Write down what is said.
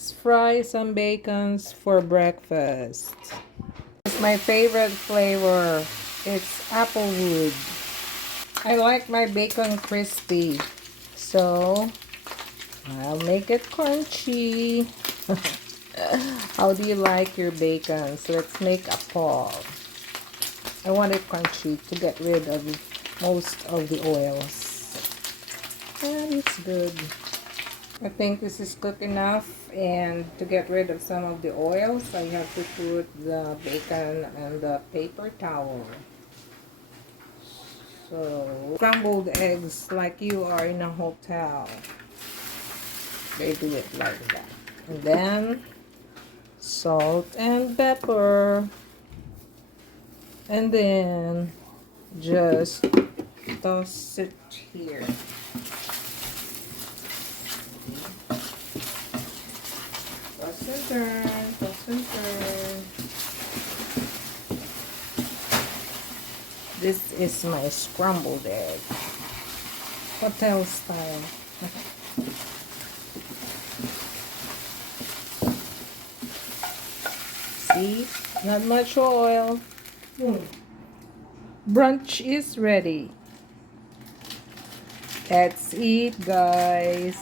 Let's fry some bacons for breakfast. It's my favorite flavor. It's applewood. I like my bacon crispy, so I'll make it crunchy. How do you like your bacons? Let's make a poll. I want it crunchy to get rid of most of the oils. And it's good. I think this is cooked enough, and to get rid of some of the oils, I have to put the bacon and the paper towel. So, scrambled eggs like you are in a hotel. They do it like that. And then, salt and pepper. And then, just toss it here. Toss and turn, toss and turn. This is my scrambled egg. Hotel style. See? Not much oil. Brunch is ready. That's it, guys.